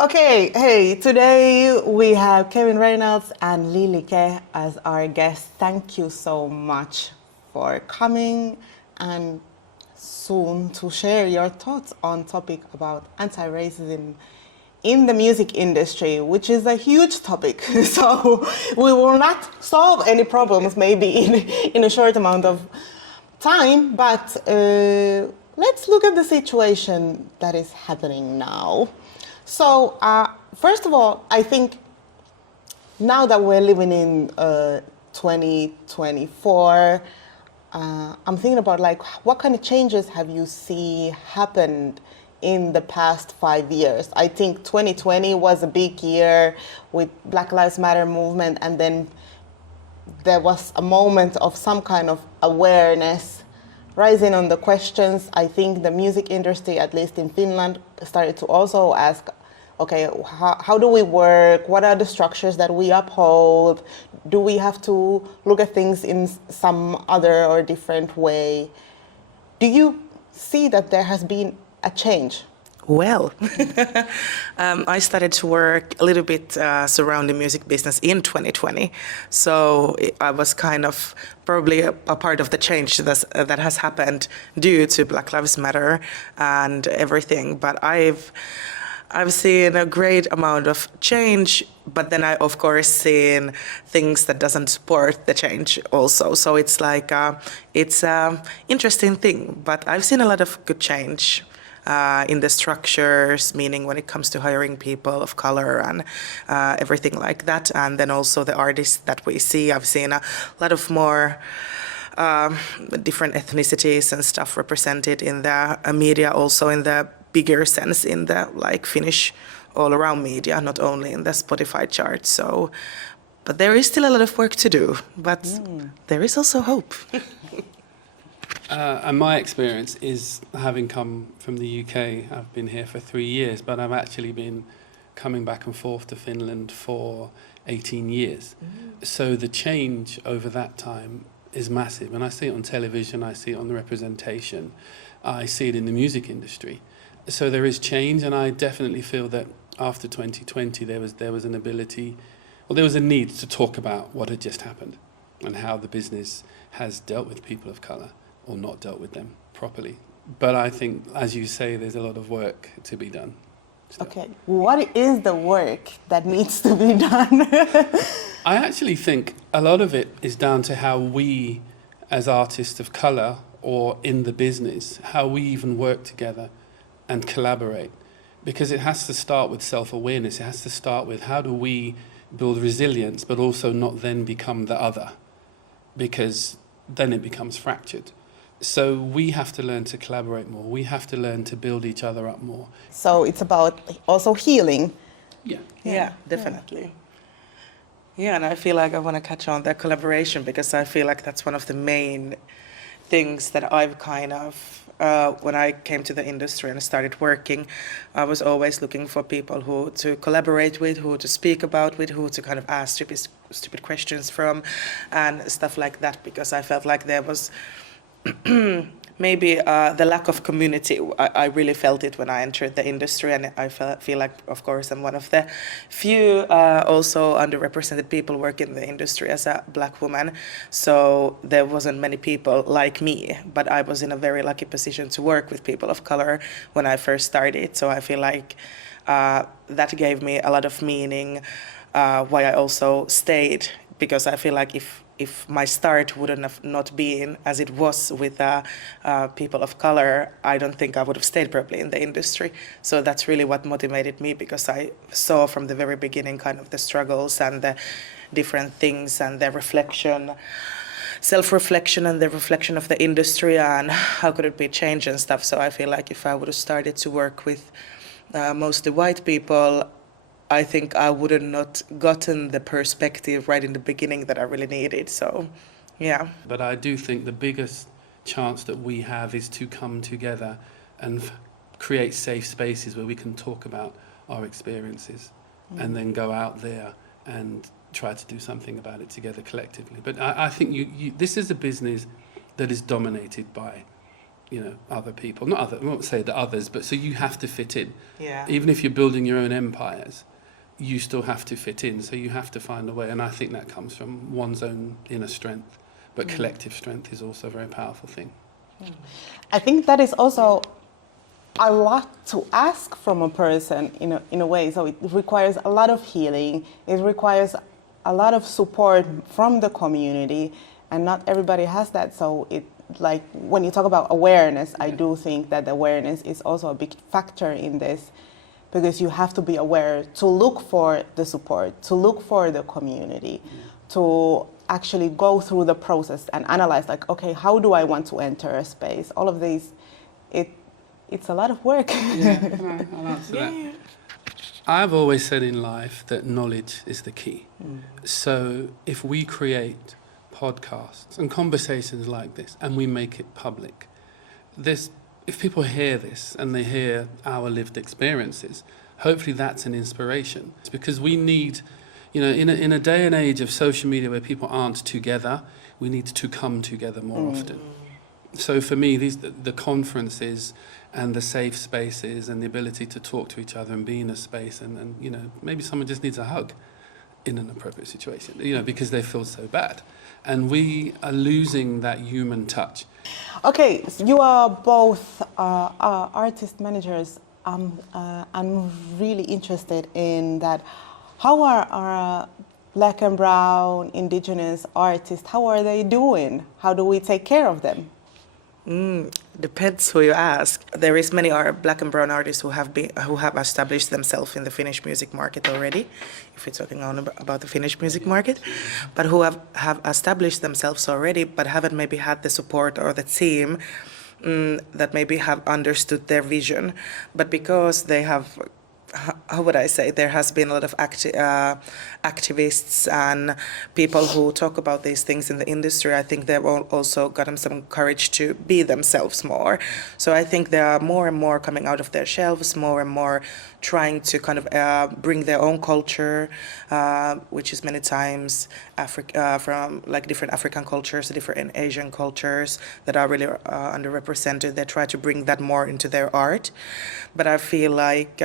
Okay, hey, today we have Kevin Reynolds and Lilli as our guests. Thank you so much for coming and soon to share your thoughts on topic about anti-racism in the music industry, which is a huge topic. So we will not solve any problems maybe in a short amount of time, but let's look at the situation that is happening now. So, first of all, I think now that we're living in 2024, I'm thinking about like what kind of changes have you seen happened in the past 5 years? I think 2020 was a big year with Black Lives Matter movement, and then there was a moment of some kind of awareness rising on the questions. I think the music industry, at least in Finland, started to also ask, okay, how do we work? What are the structures that we uphold? Do we have to look at things in some other or different way? Do you see that there has been a change? Well, I started to work a little bit surrounding music business in 2020. So I was kind of probably a part of the change that has happened due to Black Lives Matter and everything. But I've seen a great amount of change, but then I, of course, seen things that doesn't support the change also. So it's like, it's an interesting thing, but I've seen a lot of good change in the structures, meaning when it comes to hiring people of color and everything like that. And then also the artists that we see, I've seen a lot of more different ethnicities and stuff represented in the media, also in the bigger sense in the like Finnish all around media, not only in the Spotify chart. So, but there is still a lot of work to do, but there is also hope. And my experience is, having come from the UK, I've been here for 3 years, but I've actually been coming back and forth to Finland for 18 years. So the change over that time is massive. And I see it on television, I see it on the representation, I see it in the music industry. So there is change, and I definitely feel that after 2020 there was an ability, well, there was a need to talk about what had just happened and how the business has dealt with people of colour or not dealt with them properly. But I think, as you say, there's a lot of work to be done. So. Okay, what is the work that needs to be done? I actually think a lot of it is down to how we, as artists of colour or in the business, how we even work together and collaborate. Because it has to start with self-awareness. It has to start with how do we build resilience, but also not then become the other, because then it becomes fractured. So we have to learn to collaborate more. We have to learn to build each other up more. So it's about also healing. Yeah, definitely. Yeah, and I feel like I want to catch on that collaboration, because I feel like that's one of the main things that I've kind of, when I came to the industry and started working, I was always looking for people who to collaborate with, who to speak about with, who to kind of ask stupid questions from and stuff like that, because I felt like there was maybe the lack of community. I really felt it when I entered the industry, and I feel like, of course, I'm one of the few also underrepresented people working in the industry as a Black woman. So there wasn't many people like me, but I was in a very lucky position to work with people of color when I first started. So I feel like that gave me a lot of meaning, why I also stayed, because I feel like if my start wouldn't have not been as it was with people of color, I don't think I would have stayed probably in the industry. So that's really what motivated me, because I saw from the very beginning kind of the struggles and the different things and the reflection, self-reflection and the reflection of the industry and how could it be changed and stuff. So I feel like if I would have started to work with mostly white people, I think I would have not gotten the perspective right in the beginning that I really needed. So, yeah. But I do think the biggest chance that we have is to come together and create safe spaces where we can talk about our experiences and then go out there and try to do something about it together collectively. But I think this is a business that is dominated by other people. Not other, I won't say the others, but so you have to fit in. Yeah. Even if you're building your own empires, you still have to fit in. So you have to find a way. And I think that comes from one's own inner strength. But collective strength is also a very powerful thing. I think that is also a lot to ask from a person in a way. So it requires a lot of healing. It requires a lot of support from the community, and not everybody has that. So like when you talk about awareness, I do think that awareness is also a big factor in this, because you have to be aware to look for the support, to look for the community, to actually go through the process and analyze, like, okay, how do I want to enter a space? All of these, it's a lot of work. Yeah, I'll answer that. I've always said in life that knowledge is the key. So if we create podcasts and conversations like this and we make it public, if people hear this and they hear our lived experiences, hopefully that's an inspiration. It's because we need, in a day and age of social media where people aren't together, we need to come together more often. So for me, the conferences and the safe spaces and the ability to talk to each other and be in a space and maybe someone just needs a hug in an appropriate situation, because they feel so bad. And we are losing that human touch. Okay, so you are both artist managers. I'm really interested in that. How are our Black and Brown Indigenous artists, how are they doing? How do we take care of them? Depends who you ask. There is many Black and Brown artists who have established themselves in the Finnish music market already, if we're talking about the Finnish music market, but who have established themselves already, but haven't maybe had the support or the team that maybe have understood their vision. But because they have, how would I say, there has been a lot of activists and people who talk about these things in the industry. I think they've also gotten some courage to be themselves more. So I think they are more and more coming out of their shelves, more and more trying to kind of bring their own culture, which is many times from like different African cultures, different Asian cultures that are really underrepresented. They try to bring that more into their art. But I feel like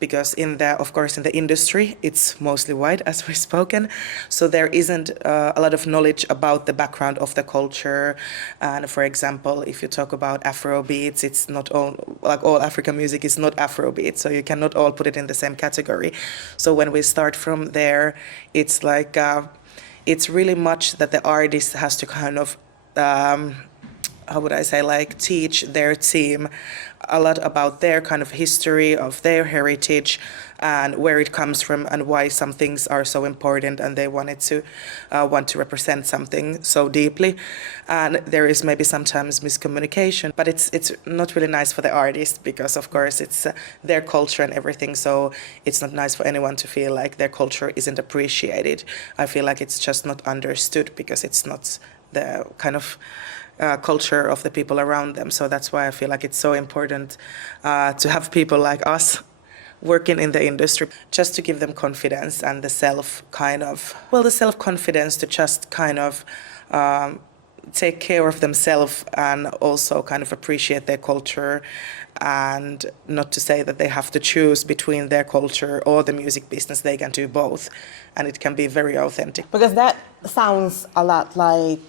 because of course in the industry it's mostly white, as we've spoken, so there isn't a lot of knowledge about the background of the culture. And for example, if you talk about Afrobeats, it's not all African music is not Afrobeat, so you cannot all put it in the same category. So when we start from there, it's like it's really much that the artist has to kind of how would I say, like teach their team a lot about their kind of history, of their heritage, and where it comes from, and why some things are so important, and they want to represent something so deeply. And there is maybe sometimes miscommunication, but it's not really nice for the artist, because of course it's their culture and everything, so it's not nice for anyone to feel like their culture isn't appreciated. I feel like it's just not understood because it's not the kind of culture of the people around them. So that's why I feel like it's so important to have people like us working in the industry, just to give them confidence and the self-confidence to just kind of take care of themselves and also kind of appreciate their culture, and not to say that they have to choose between their culture or the music business. They can do both, and it can be very authentic. Because that sounds a lot like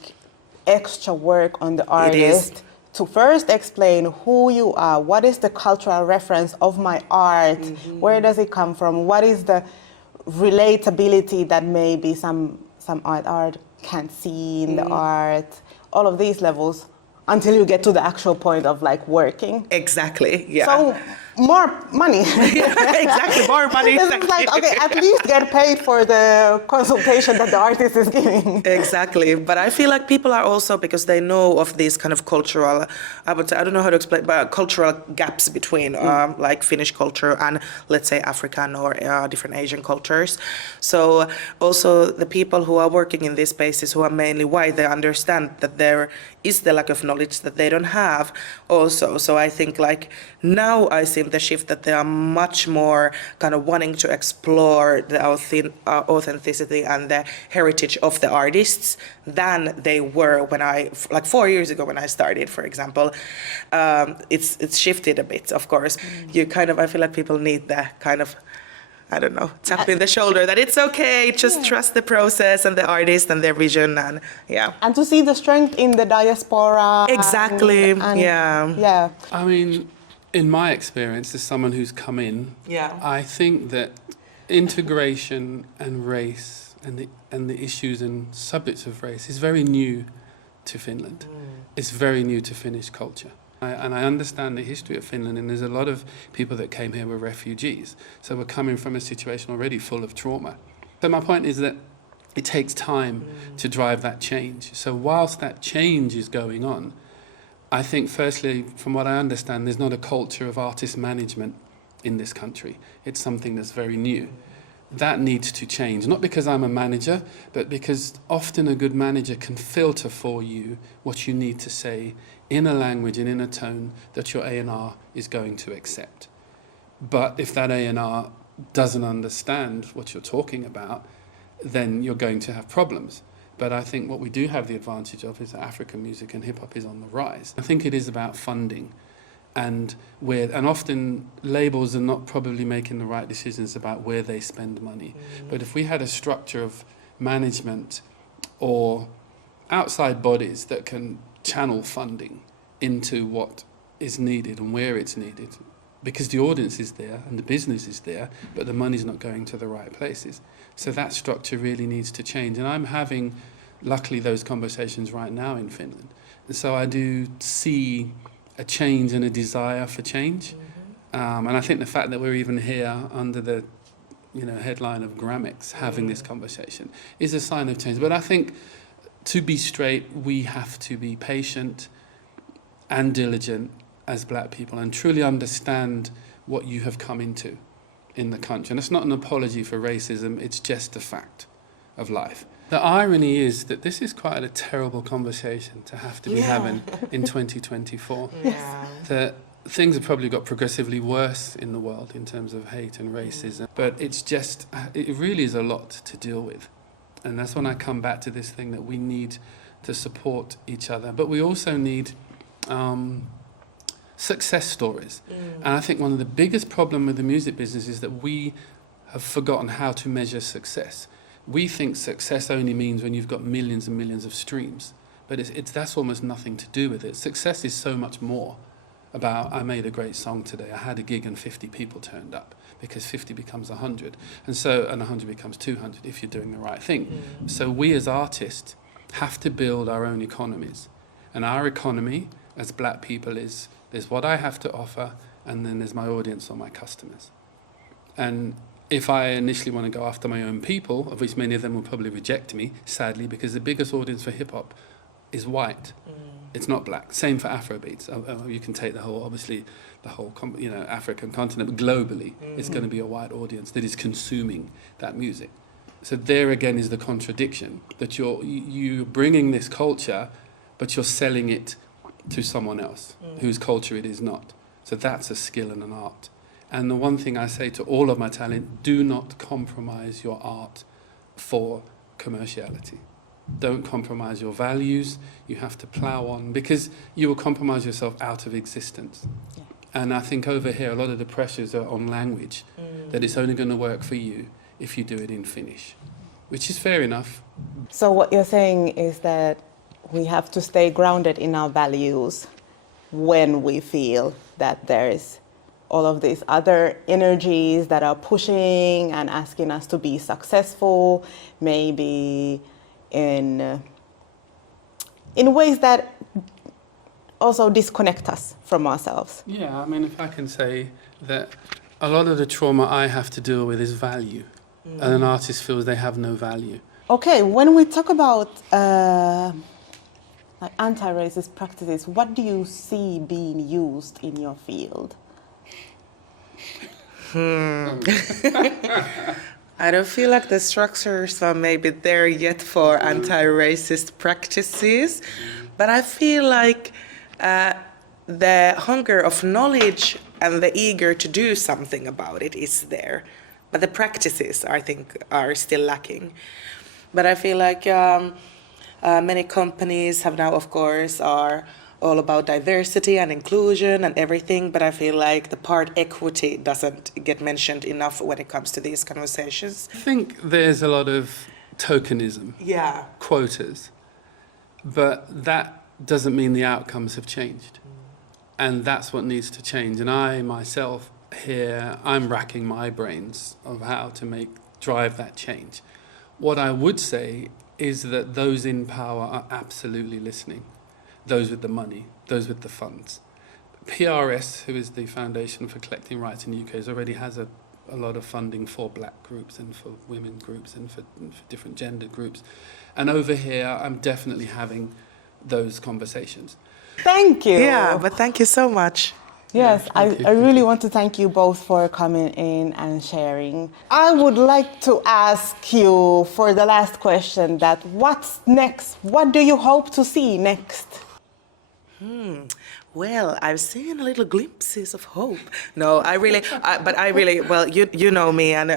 extra work on the artist to first explain who you are, what is the cultural reference of my art, where does it come from, what is the relatability that maybe some art can't see in the art, all of these levels, until you get to the actual point of like working. Exactly, yeah. So more money. Exactly, more money. It's like, okay, at least get paid for the consultation that the artist is giving. Exactly, but I feel like people are also, because they know of these kind of cultural, I don't know how to explain, but cultural gaps between like Finnish culture and, let's say, African or different Asian cultures. So also the people who are working in these spaces who are mainly white, they understand that there is the lack of knowledge that they don't have also. So I think like now I seem seeing the shift that they are much more kind of wanting to explore the authenticity and the heritage of the artists than they were when like 4 years ago when I started, for example. It's shifted a bit, of course. I feel like people need the kind of, I don't know, tap in the shoulder that it's okay, just trust the process and the artist and their vision, and And to see the strength in the diaspora. Exactly, Yeah. I mean, in my experience, as someone who's come in, I think that integration and race and the issues and subjects of race is very new to Finland. It's very new to Finnish culture. And I understand the history of Finland, and there's a lot of people that came here were refugees. So we're coming from a situation already full of trauma. So my point is that it takes time to drive that change. So whilst that change is going on, I think firstly, from what I understand, there's not a culture of artist management in this country. It's something that's very new. That needs to change, not because I'm a manager, but because often a good manager can filter for you what you need to say in a language and in a tone that your A&R is going to accept. But if that A&R doesn't understand what you're talking about, then you're going to have problems. But I think what we do have the advantage of is that African music and hip-hop is on the rise. I think it is about funding. And often labels are not probably making the right decisions about where they spend money. But if we had a structure of management or outside bodies that can channel funding into what is needed and where it's needed, because the audience is there and the business is there, but the money's not going to the right places. So that structure really needs to change. And I'm having, luckily, those conversations right now in Finland. And so I do see a change and a desire for change. And I think the fact that we're even here under the headline of Gramex having this conversation is a sign of change. But I think, to be straight, we have to be patient and diligent as black people and truly understand what you have come into in the country. And it's not an apology for racism, it's just a fact of life. The irony is that this is quite a terrible conversation to have to be having in 2024. That things have probably got progressively worse in the world in terms of hate and racism, but it really is a lot to deal with. And that's when I come back to this thing that we need to support each other, but we also need success stories. And I think one of the biggest problems with the music business is that we have forgotten how to measure success. We think success only means when you've got millions and millions of streams, but that's almost nothing to do with it. Success is so much more about, I made a great song today, I had a gig and 50 people turned up, because 50 becomes 100, and 100 becomes 200 if you're doing the right thing. So we as artists have to build our own economies. And our economy as black people there's what I have to offer, and then there's my audience or my customers. And if I initially want to go after my own people, of which many of them will probably reject me, sadly, because the biggest audience for hip-hop is white. It's not black. Same for Afrobeats. You can take the whole African continent, but globally, it's going to be a white audience that is consuming that music. So there again is the contradiction, that you're bringing this culture, but you're selling it to someone else whose culture it is not. So that's a skill and an art. And the one thing I say to all of my talent, do not compromise your art for commerciality. Don't compromise your values. You have to plow on, because you will compromise yourself out of existence. Yeah. And I think over here, a lot of the pressures are on language, that it's only going to work for you if you do it in Finnish, which is fair enough. So what you're saying is that we have to stay grounded in our values when we feel that there's all of these other energies that are pushing and asking us to be successful, maybe in ways that also disconnect us from ourselves. Yeah, I mean, if I can say that a lot of the trauma I have to deal with is value, and an artist feels they have no value. Okay, when we talk about like anti-racist practices, what do you see being used in your field? I don't feel like the structures are maybe there yet for anti-racist practices, but I feel like the hunger of knowledge and the eager to do something about it is there. But the practices, I think, are still lacking. But I feel like many companies have now, of course, are all about diversity and inclusion and everything, but I feel like the part equity doesn't get mentioned enough when it comes to these conversations. I think there's a lot of tokenism, Yeah. quotas, but that doesn't mean the outcomes have changed. And that's what needs to change. And I myself here, I'm racking my brains of how to drive that change. What I would say is that those in power are absolutely listening. Those with the money, those with the funds. PRS, who is the Foundation for Collecting Rights in the UK, already has a lot of funding for black groups and for women groups and for different gender groups. And over here, I'm definitely having those conversations. Thank you. Yeah, but thank you so much. Yes, Thank you. I really want to thank you both for coming in and sharing. I would like to ask you for the last question that what's next? What do you hope to see next? Well, I've seen little glimpses of hope. No, well, you know me, and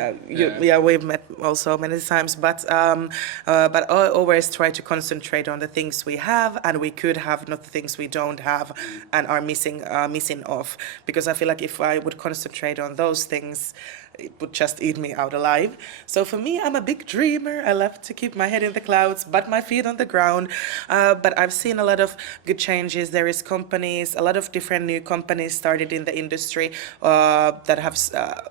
we've met also many times. But I always try to concentrate on the things we have, and we could have, not the things we don't have, and are missing off. Because I feel like if I would concentrate on those things, it would just eat me out alive. So for me, I'm a big dreamer. I love to keep my head in the clouds, but my feet on the ground. But I've seen a lot of good changes. There is companies, a lot of different new companies started in the industry that have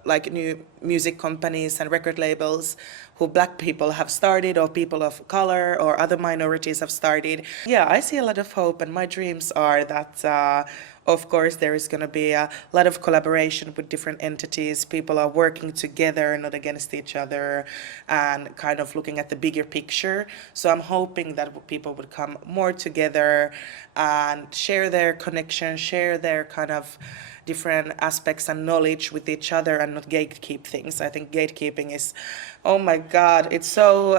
like new music companies and record labels who black people have started, or people of color or other minorities have started. Yeah, I see a lot of hope, and my dreams are that of course, there is going to be a lot of collaboration with different entities. People are working together, not against each other, and kind of looking at the bigger picture. So I'm hoping that people would come more together and share their connections, share their kind of different aspects and knowledge with each other, and not gatekeep things. I think gatekeeping is, oh my God, it's so,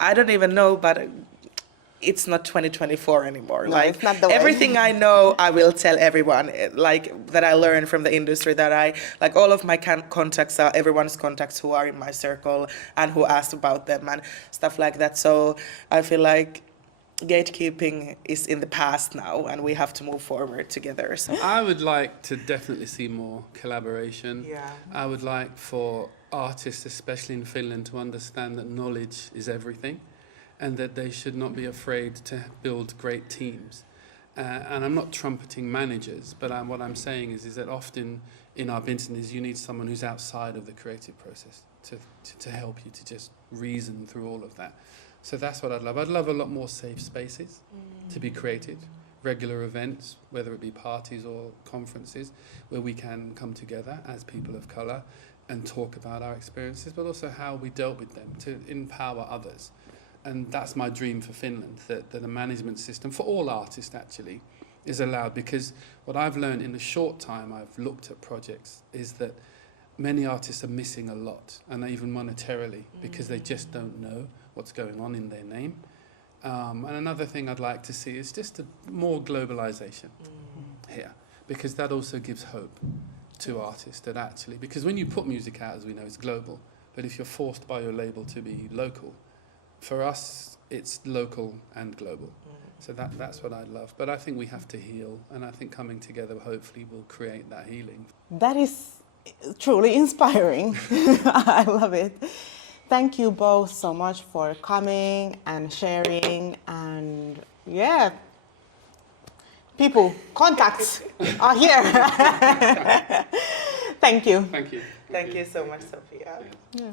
I don't even know, but it's not 2024 anymore. No, like it's not the way. everything I know, I will tell everyone. Like that I learned from the industry. That I like all of my contacts are everyone's contacts who are in my circle and who asked about them and stuff like that. So I feel like gatekeeping is in the past now, and we have to move forward together. So I would like to definitely see more collaboration. Yeah. I would like for artists, especially in Finland, to understand that knowledge is everything, and that they should not be afraid to build great teams. And I'm not trumpeting managers, but what I'm saying is that often in our business you need someone who's outside of the creative process to help you to just reason through all of that. So that's what I'd love. I'd love a lot more safe spaces to be created, regular events, whether it be parties or conferences, where we can come together as people of colour and talk about our experiences, but also how we dealt with them to empower others. And that's my dream for Finland, that a management system, for all artists actually, is allowed. Because what I've learned in the short time I've looked at projects is that many artists are missing a lot, and even monetarily, because they just don't know what's going on in their name. And another thing I'd like to see is just more globalization here, because that also gives hope to artists that actually, because when you put music out, as we know, it's global, but if you're forced by your label to be local, for us, it's local and global. So that's what I'd love. But I think we have to heal, and I think coming together hopefully will create that healing. That is truly inspiring. I love it. Thank you both so much for coming and sharing. And yeah, people, contacts are here. Thank you. Thank you. thank you so much, Sophia. Yeah.